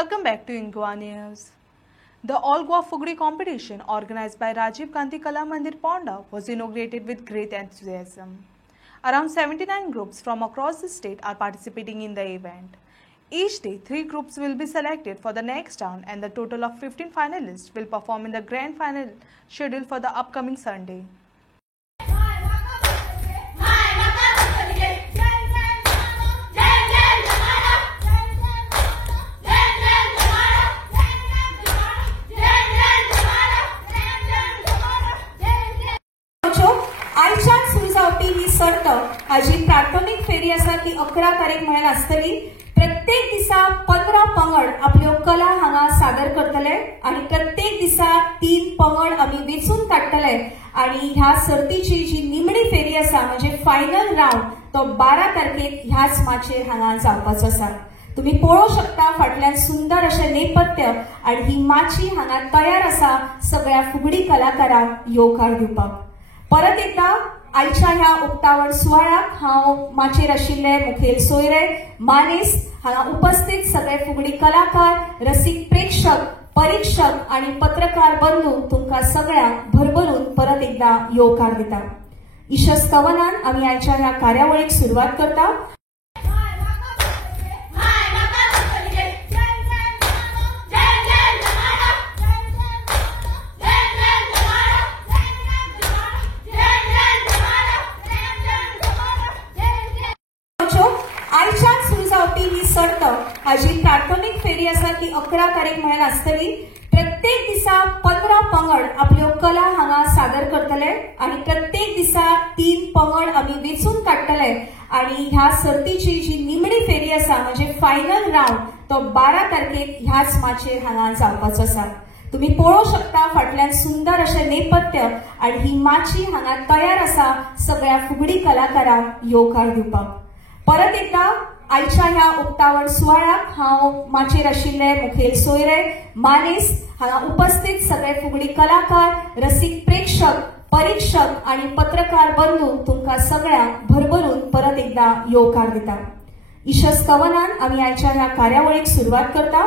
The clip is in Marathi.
Welcome back to Ingwa News. The All Goa Fugri competition organized by Rajiv Gandhi Kala Mandir Ponda was inaugurated with great enthusiasm. Around 79 groups from across the state are participating in the event. Each day, 3 groups will be selected for the next round and the total of 15 finalists will perform in the grand final scheduled for the upcoming Sunday. ही सर्त हाजी प्राथमिक फेरी आसा ती 11 तारीख म्हळ्यार आसतली। प्रत्येक दिसा 15 पंगड आपल्यो कला हांगा सादर करतले आणि प्रत्येक दिसा 3 पंगड आमी वेचून काडटले आणि ह्या सर्तीची जी निमणी फेरी आसा म्हणजे फायनल राउंड तो 12 तारखेक ह्याच माचेर हांगा जावपाचो आसा। तुम्ही पळोवू शकता फाटल्यान सुंदर अशें नेपथ्य आणि ही माची हांगा तयार आसा सगळ्या फुगडी कलाकारांक येवकार दिवपाक। परत एकदा आयच्या ह्या उक्तावण सुवाळ्याक हांव माचेर आशिल्ले मुखेल सोयरे मानेस हांगा उपस्थित सगळे फुगडी कलाकार रसिक प्रेक्षक परीक्षक आणि पत्रकार बंधू तुमकां सगळ्यांक भरभरून परत एकदा येवकार दिता। इशस्तवनान आमी आयच्या ह्या कार्यावळीक सुरवात करता। ही सर्त हाजी प्राथमिक फेरी आसा ती 11 तारीख म्हळ्यार आसतली। प्रत्येक दिसा 15 पंगड आपल्यो कला हांगा सादर करतले आणि प्रत्येक दिसा 3 पंगड आमी वेचून काडटले आणि ह्या सर्तीची जी निमणी फेरी आसा म्हणजे फायनल राउंड तो 12 तारखेक ह्याच माचेर हांगा जावपाचो आसा। तुम्ही पळोवू शकता फाटल्यान सुंदर अशें नेपथ्य आणि ही माची हांगा तयार आसा सगळ्या फुगडी कलाकारांक येवकार दिवपाक। परत एकदा आयच्या ह्या उक्तावण सुवाळ्याक हांव माचेर आशिल्ले मुखेल सोयरे मानेस हांगा उपस्थित सगळे फुगडी कलाकार रसिक प्रेक्षक परीक्षक आणि पत्रकार बंधू तुमकां सगळ्यांक भरभरून परत एकदा येवकार दिता। इशस्तवनान आमी आयच्या ह्या कार्यावळीक सुरवात करता।